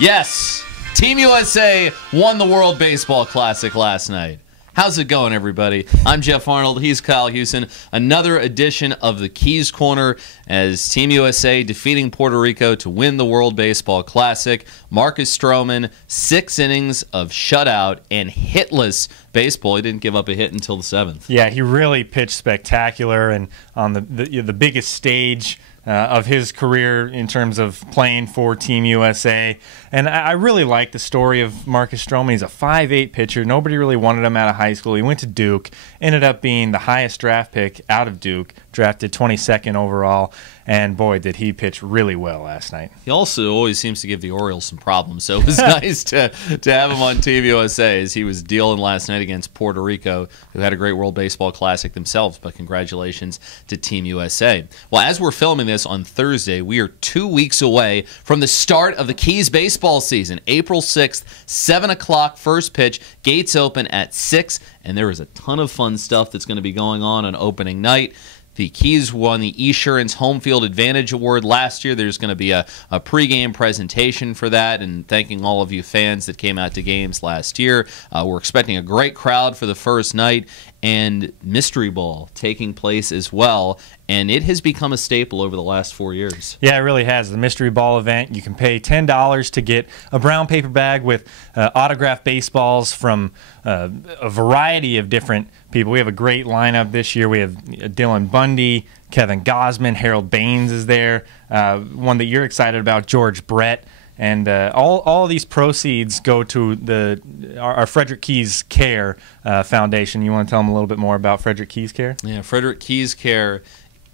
Yes, Team USA won the World Baseball Classic last night. How's it going, everybody? I'm Jeff Arnold. He's Kyle Houston. Another edition of the Keys Corner as Team USA defeating Puerto Rico to win the World Baseball Classic. Marcus Stroman, 6 innings of shutout and hitless baseball. He didn't give up a hit until the 7th. Yeah, he really pitched spectacular and on the biggest stage of his career in terms of playing for Team USA. And I really like the story of Marcus Stroman. He's a 5'8" pitcher. Nobody really wanted him out of high school. He went to Duke, ended up being the highest draft pick out of Duke, drafted 22nd overall. And boy, did he pitch really well last night. He also always seems to give the Orioles some problems, so it was nice to have him on Team USA as he was dealing last night against Puerto Rico, who had a great World Baseball Classic themselves, but congratulations to Team USA. Well, as we're filming this on Thursday, we are 2 weeks away from the start of the Keys baseball season. April 6th, 7 o'clock, first pitch, gates open at 6, and there is a ton of fun stuff that's going to be going on opening night. The Keys won the Esurance Home Field Advantage Award last year. There's going to be a pregame presentation for that, and thanking all of you fans that came out to games last year. We're expecting a great crowd for the first night, and Mystery Ball taking place as well, and it has become a staple over the last 4 years. Yeah, it really has. The Mystery Ball event, you can pay $10 to get a brown paper bag with autographed baseballs from a variety of different people. We have a great lineup this year. We have Dylan Bundy, Kevin Gosman, Harold Baines is there, one that you're excited about, George Brett. And all of these proceeds go to our Frederick Keys Care Foundation. You want to tell them a little bit more about Frederick Keys Care? Yeah, Frederick Keys Care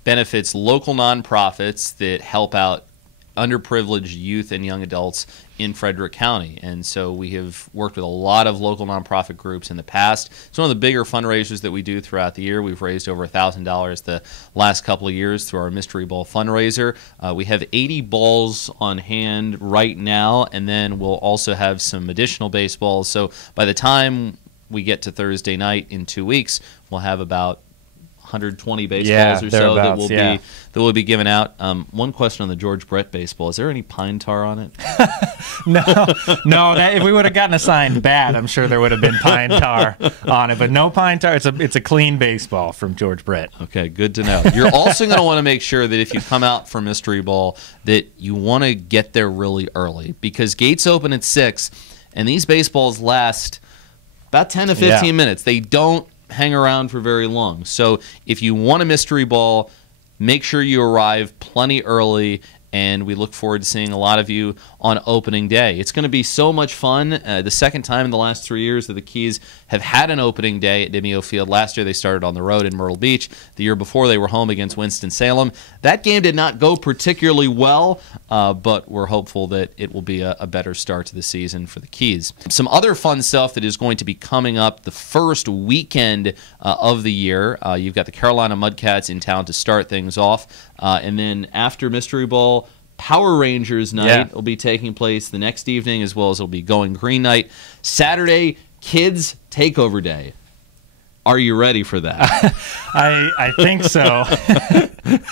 benefits local nonprofits that help out underprivileged youth and young adults in Frederick County. And so we have worked with a lot of local nonprofit groups in the past. It's one of the bigger fundraisers that we do throughout the year. We've raised over $1,000 the last couple of years through our Mystery Ball fundraiser. We have 80 balls on hand right now, and then we'll also have some additional baseballs. So by the time we get to Thursday night in 2 weeks, we'll have about 120 baseballs or so that will be given out. One question on the George Brett baseball: is there any pine tar on it? No. If we would have gotten a signed bat, I'm sure there would have been pine tar on it. But no pine tar. It's a clean baseball from George Brett. Okay, good to know. You're also going to want to make sure that if you come out for Mystery Ball, that you want to get there really early, because gates open at 6, and these baseballs last about 10 to 15 minutes. They don't hang around for very long. So if you want a Mystery Ball, make sure you arrive plenty early, and we look forward to seeing a lot of you on opening day. It's going to be so much fun. The second time in the last 3 years that the Keys have had an opening day at Dimeo Field. Last year they started on the road in Myrtle Beach. The year before they were home against Winston-Salem. That game did not go particularly well, but we're hopeful that it will be a better start to the season for the Keys. Some other fun stuff that is going to be coming up the first weekend of the year. You've got the Carolina Mudcats in town to start things off. And then after Mystery Ball, Power Rangers night will be taking place the next evening, as well as it'll be Going Green night. Saturday, Kids Takeover Day. Are you ready for that? I think so.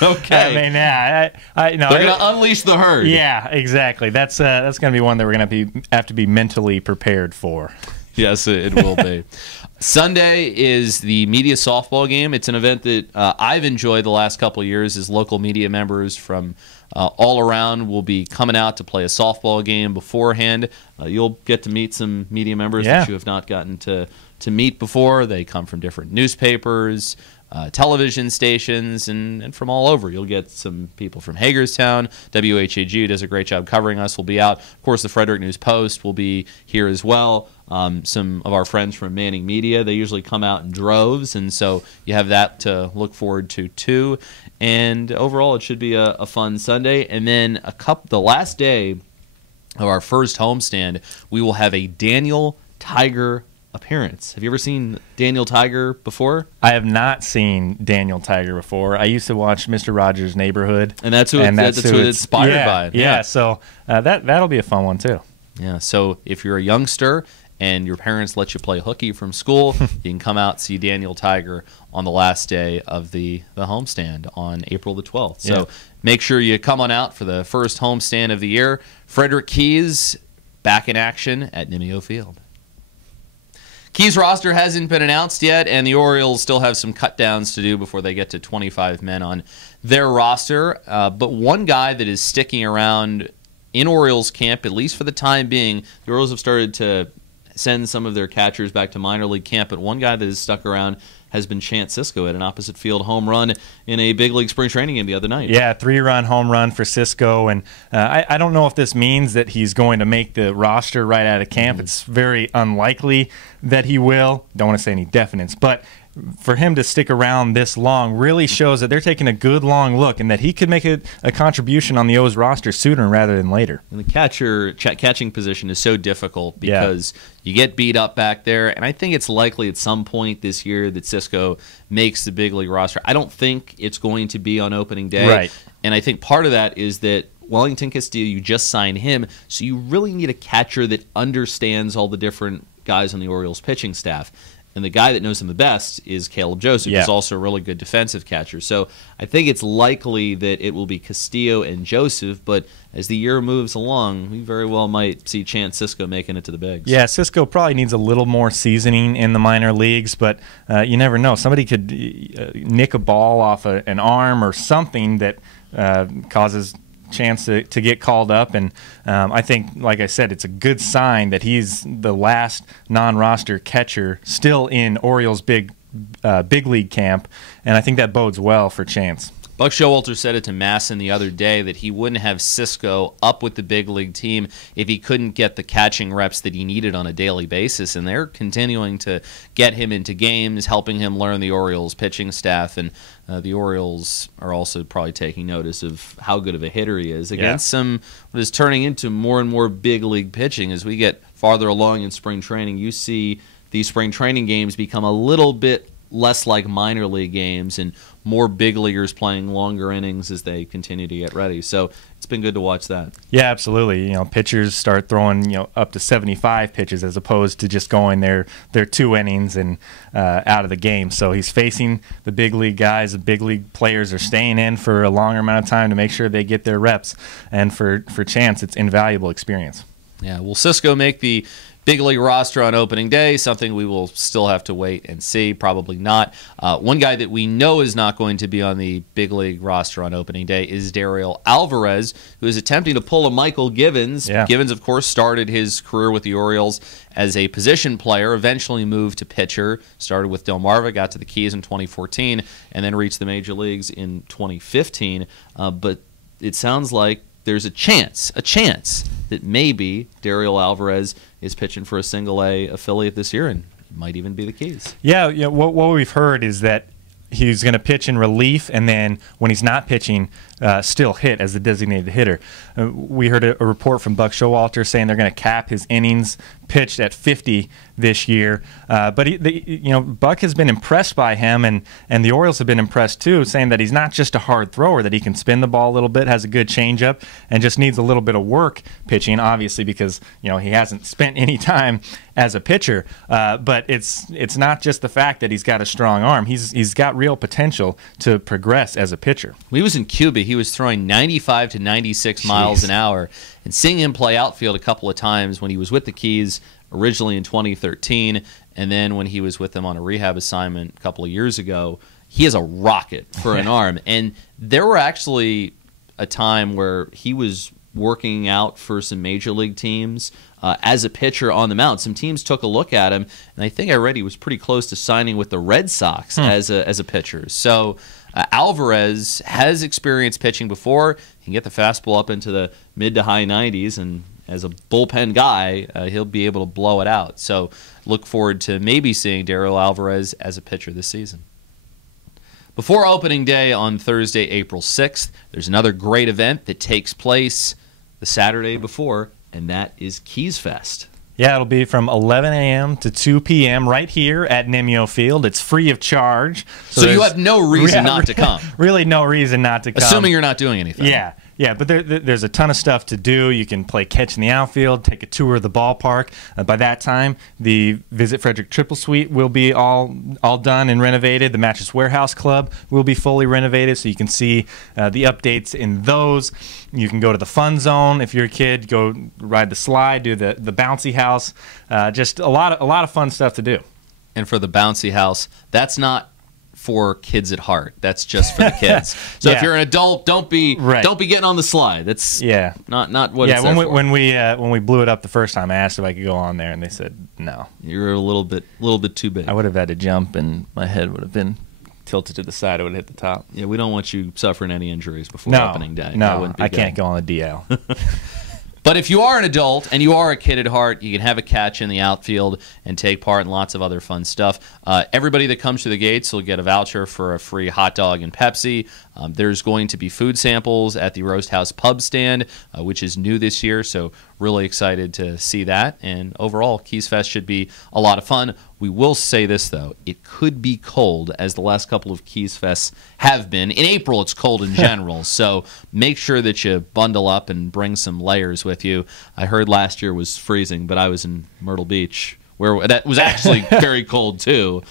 Okay. I mean, no, they're going to unleash the herd. Yeah, exactly. That's going to be one that we're going to have to be mentally prepared for. Yes, it will be. Sunday is the media softball game. It's an event that I've enjoyed the last couple of years, as local media members from all around will be coming out to play a softball game beforehand. You'll get to meet some media members that you have not gotten to meet before. They come from different newspapers, television stations, and from all over. You'll get some people from Hagerstown. WHAG does a great job covering us. Will be out. Of course, the Frederick News Post will be here as well. Some of our friends from Manning Media, they usually come out in droves, and so you have that to look forward to too. And overall, it should be a fun Sunday. And then the last day of our first homestand, we will have a Daniel Tiger appearance. Have you ever seen Daniel Tiger before? I have not seen Daniel Tiger before. I used to watch Mr. Rogers' Neighborhood, and that's who it's inspired by. Yeah, so that'll be a fun one too. Yeah, so if you're a youngster and your parents let you play hooky from school, you can come out and see Daniel Tiger on the last day of the homestand on April the 12th. So make sure you come on out for the first homestand of the year. Frederick Keys back in action at Nimio Field. Keys roster hasn't been announced yet, and the Orioles still have some cut downs to do before they get to 25 men on their roster. But one guy that is sticking around in Orioles camp, at least for the time being, the Orioles have started to send some of their catchers back to minor league camp, but one guy that has stuck around has been Chance Sisco at an opposite field home run in a big league spring training game the other night. Yeah, 3-run home run for Sisco, and I don't know if this means that he's going to make the roster right out of camp. It's very unlikely that he will. Don't want to say any definites, but for him to stick around this long really shows that they're taking a good long look and that he could make a contribution on the O's roster sooner rather than later. And the catching position is so difficult because you get beat up back there, and I think it's likely at some point this year that Sisco makes the big league roster. I don't think it's going to be on opening day. Right. And I think part of that is that Wellington Castillo, you just signed him, so you really need a catcher that understands all the different guys on the Orioles pitching staff. And the guy that knows him the best is Caleb Joseph, who's also a really good defensive catcher. So I think it's likely that it will be Castillo and Joseph, but as the year moves along, we very well might see Chance Sisco making it to the bigs. Yeah, Sisco probably needs a little more seasoning in the minor leagues, but you never know. Somebody could nick a ball off an arm or something that causes Chance to get called up, and I think, like I said, it's a good sign that he's the last non-roster catcher still in Orioles big league camp, and I think that bodes well for Chance. Buck Showalter said it to Masson the other day that he wouldn't have Sisco up with the big league team if he couldn't get the catching reps that he needed on a daily basis, and they're continuing to get him into games, helping him learn the Orioles pitching staff, and the Orioles are also probably taking notice of how good of a hitter he is against some what is turning into more and more big league pitching. As we get farther along in spring training, you see these spring training games become a little bit less like minor league games and more big leaguers playing longer innings as they continue to get ready. So it's been good to watch that. Yeah, absolutely. You know, pitchers start throwing up to 75 pitches as opposed to just going their 2 innings and out of the game. So he's facing the big league guys. The big league players are staying in for a longer amount of time to make sure they get their reps. And for Chance, it's invaluable experience. Yeah, will Sisco make the big league roster on opening day? Something we will still have to wait and see. Probably not. One guy that we know is not going to be on the big league roster on opening day is Dariel Alvarez, who is attempting to pull a Michael Givens. Yeah. Givens, of course, started his career with the Orioles as a position player, eventually moved to pitcher, started with Delmarva, got to the Keys in 2014, and then reached the major leagues in 2015. But it sounds like there's a chance that maybe Dariel Alvarez is pitching for a single-A affiliate this year, and it might even be the Keys. Yeah, what we've heard is that he's going to pitch in relief, and then when he's not pitching, still hit as the designated hitter. We heard a report from Buck Showalter saying they're going to cap his innings pitched at 50 this year. But Buck has been impressed by him, and the Orioles have been impressed too, saying that he's not just a hard thrower, that he can spin the ball a little bit, has a good changeup, and just needs a little bit of work pitching, obviously because he hasn't spent any time as a pitcher. But it's not just the fact that he's got a strong arm. He's got real potential to progress as a pitcher. When he was in Cuba, he was throwing 95 to 96 miles an hour, and seeing him play outfield a couple of times when he was with the Keys originally in 2013, and then when he was with them on a rehab assignment a couple of years ago, he is a rocket for an arm. And there were actually a time where he was working out for some major league teams as a pitcher on the mound. Some teams took a look at him, and I think I read he was pretty close to signing with the Red Sox as a pitcher. So Alvarez has experienced pitching before. He can get the fastball up into the mid to high 90s, and as a bullpen guy, he'll be able to blow it out. So look forward to maybe seeing Dariel Alvarez as a pitcher this season. Before opening day on Thursday, April 6th, there's another great event that takes place the Saturday before, and that is Keys Fest. Yeah, it'll be from 11 a.m. to 2 p.m. right here at Nimio Field. It's free of charge. So you have no reason not to come. Really no reason not to come. Assuming you're not doing anything. Yeah. Yeah, but there's a ton of stuff to do. You can play catch in the outfield, take a tour of the ballpark. By that time, the Visit Frederick Triple Suite will be all done and renovated. The Mattress Warehouse Club will be fully renovated, so you can see the updates in those. You can go to the fun zone if you're a kid. Go ride the slide, do the bouncy house. Just a lot of fun stuff to do. And for the bouncy house, that's not for kids at heart. That's just for the kids. So if you're an adult, don't be getting on the slide. That's not what it's there for. When we blew it up the first time, I asked if I could go on there, and they said no. You're a little bit too big. I would have had to jump, and my head would have been tilted to the side. I would have hit the top. Yeah, we don't want you suffering any injuries before opening day. No, I can't go on the DL. But if you are an adult and you are a kid at heart, you can have a catch in the outfield and take part in lots of other fun stuff. Everybody that comes to the gates will get a voucher for a free hot dog and Pepsi. There's going to be food samples at the Roast House Pub stand, which is new this year, so really excited to see that. And overall, Keys Fest should be a lot of fun. We will say this, though. It could be cold, as the last couple of Keys Fests have been. In April, it's cold in general, so make sure that you bundle up and bring some layers with you. I heard last year was freezing, but I was in Myrtle Beach, where that was actually very cold, too.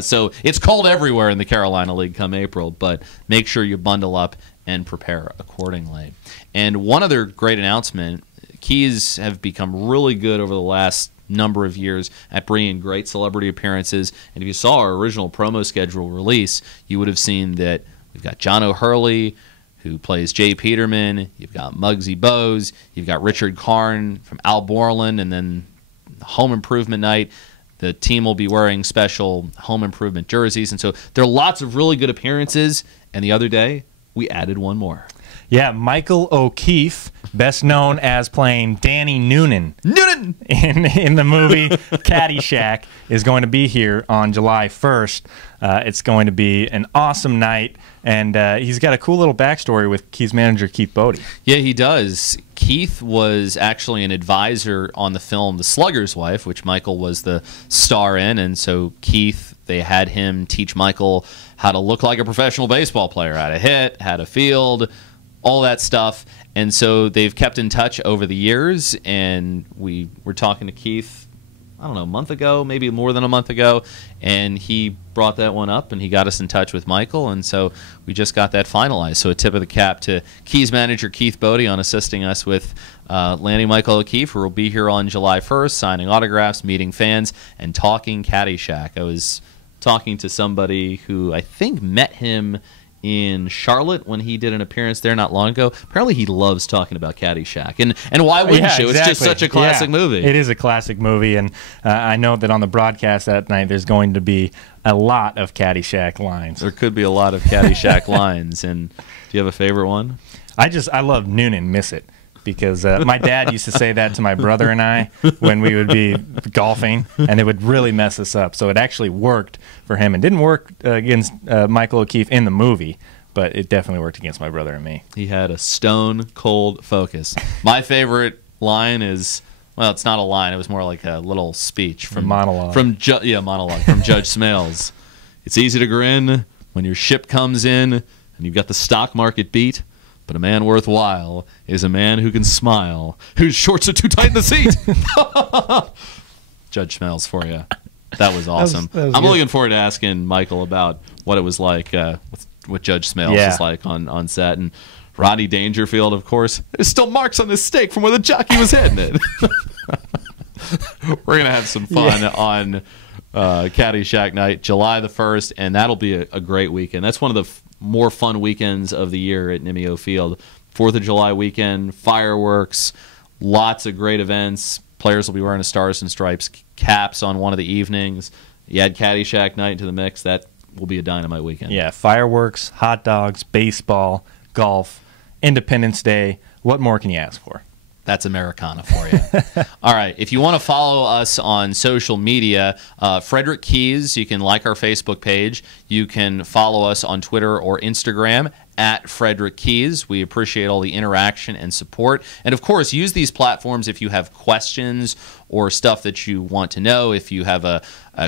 So it's cold everywhere in the Carolina League come April, but make sure you bundle up and prepare accordingly. And one other great announcement, Keys have become really good over the last number of years at bringing great celebrity appearances. And if you saw our original promo schedule release, you would have seen that we've got John O'Hurley, who plays Jay Peterman. You've got Muggsy Bogues. You've got Richard Karn from Al Borland. And then Home Improvement Night, the team will be wearing special Home Improvement jerseys. And so there are lots of really good appearances. And the other day, we added one more. Yeah, Michael O'Keefe, best known as playing Danny Noonan in the movie Caddyshack, is going to be here on July 1st. It's going to be an awesome night, and he's got a cool little backstory with Keith's manager, Keith Bodie. Yeah, he does. Keith was actually an advisor on the film The Slugger's Wife, which Michael was the star in, and so Keith, they had him teach Michael how to look like a professional baseball player, how to hit, how to field, all that stuff. And so they've kept in touch over the years, and we were talking to Keith, I don't know, a month ago, maybe more than a month ago, and he brought that one up, and he got us in touch with Michael, and so we just got that finalized. So a tip of the cap to Keys manager Keith Bodie on assisting us with landing Michael O'Keefe, who will be here on July 1st, signing autographs, meeting fans, and talking Caddyshack. I was talking to somebody who I think met him in Charlotte when he did an appearance there not long ago. Apparently he loves talking about Caddyshack. And why wouldn't you? Exactly. It's just such a classic movie. It is a classic movie, and I know that on the broadcast that night there's going to be a lot of Caddyshack lines. There could be a lot of Caddyshack lines. And do you have a favorite one? I love Noonan, miss it. Because my dad used to say that to my brother and I when we would be golfing, and it would really mess us up. So it actually worked for him. It didn't work against Michael O'Keefe in the movie, but it definitely worked against my brother and me. He had a stone-cold focus. My favorite line is, well, it's not a line. It was more like a little speech. From monologue. Monologue from Judge Smales. It's easy to grin when your ship comes in and you've got the stock market beat. But a man worthwhile is a man who can smile, whose shorts are too tight in the seat. Judge Smells for you. That was awesome. That was I'm good. looking forward to asking Michael about what it was like, what Judge Smells was like on set. And Rodney Dangerfield, of course. There's still marks on this steak from where the jockey was hitting it. We're going to have some fun on Caddyshack night, July the 1st, and that'll be a great weekend. That's one of the more fun weekends of the year at Nimio Field. 4th of July weekend, fireworks, lots of great events. Players will be wearing a Stars and Stripes caps on one of the evenings. You add Caddyshack night into the mix, that will be a dynamite weekend. Yeah, fireworks, hot dogs, baseball, golf, Independence Day. What more can you ask for? That's Americana for you. All right. If you want to follow us on social media, Frederick Keys, you can like our Facebook page. You can follow us on Twitter or Instagram at Frederick Keys. We appreciate all the interaction and support. And, of course, use these platforms if you have questions or stuff that you want to know. If you have a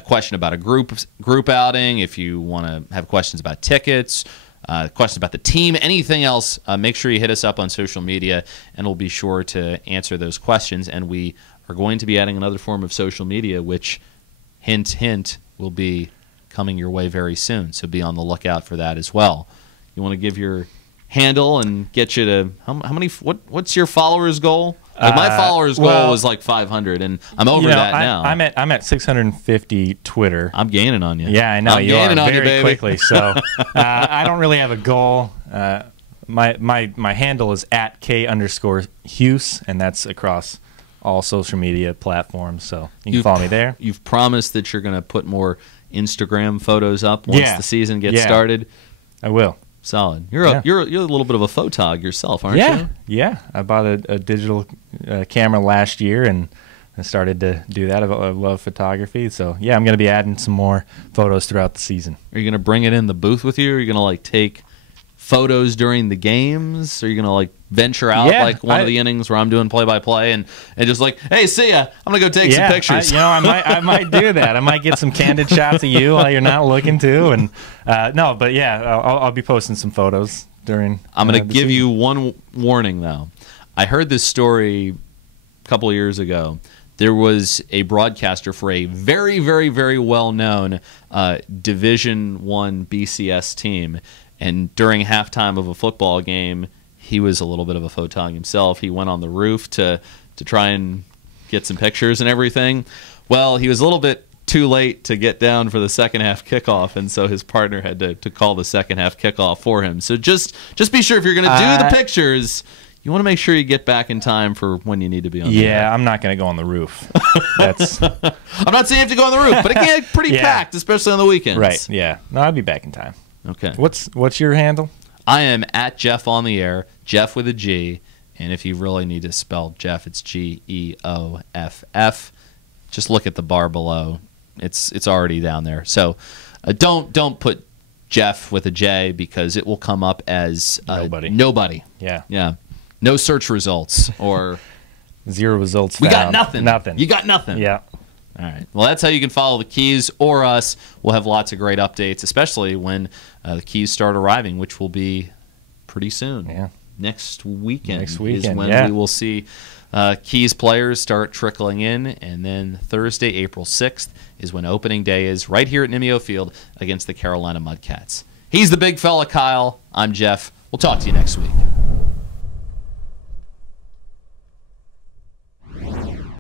question about a group outing, if you want to have questions about tickets, questions about the team, anything else, make sure you hit us up on social media, and we'll be sure to answer those questions. And we are going to be adding another form of social media, which, hint, hint, will be coming your way very soon. So be on the lookout for that as well. You want to give your handle and get you to how many? What's your followers goal? Like my followers goal was like 500, and I'm over that now. I'm at 650 Twitter. I'm gaining on you. Yeah, I know I'm you are gaining on you, very baby. quickly. So I don't really have a goal. My handle is at @K_Hughes, and that's across all social media platforms. So you can follow me there. You've promised that you're going to put more Instagram photos up once the season gets started. I will. Solid. You're a little bit of a photog yourself, aren't you? Yeah. I bought a digital camera last year and I started to do that. I love photography, so yeah, I'm going to be adding some more photos throughout the season. Are you going to bring it in the booth with you? Are you going to like take photos during the games? Are you going to like venture out like one of the innings where I'm doing play-by-play and just like, hey, see ya, I'm going to go take some pictures? I might do that. I might get some candid shots of you while you're not looking to. And I'll be posting some photos during. I'm going to give you one warning though. I heard this story a couple of years ago. There was a broadcaster for a very, very, very well-known Division I BCS team, and during halftime of a football game, he was a little bit of a photog himself. He went on the roof to try and get some pictures and everything. Well, he was a little bit too late to get down for the second half kickoff, and so his partner had to call the second half kickoff for him. So just be sure if you're going to do the pictures, you want to make sure you get back in time for when you need to be on the roof. I'm not going to go on the roof. I'm not saying you have to go on the roof, but it can get pretty packed, especially on the weekends. Right, yeah. No, I'll be back in time. Okay. What's your handle? I am at Jeff on the air, Jeff with a G, and if you really need to spell Jeff, it's GEOFF. Just look at the bar below; it's already down there. So don't put Jeff with a J because it will come up as nobody. Yeah. No search results or 0 results. We got nothing. Nothing. You got nothing. Yeah. All right. Well, that's how you can follow the Keys or us. We'll have lots of great updates, especially when the Keys start arriving, which will be pretty soon. Yeah. Next weekend is when we will see Keys players start trickling in, and then Thursday, April 6th, is when opening day is right here at Nimio Field against the Carolina Mudcats. He's the big fella, Kyle. I'm Jeff. We'll talk to you next week.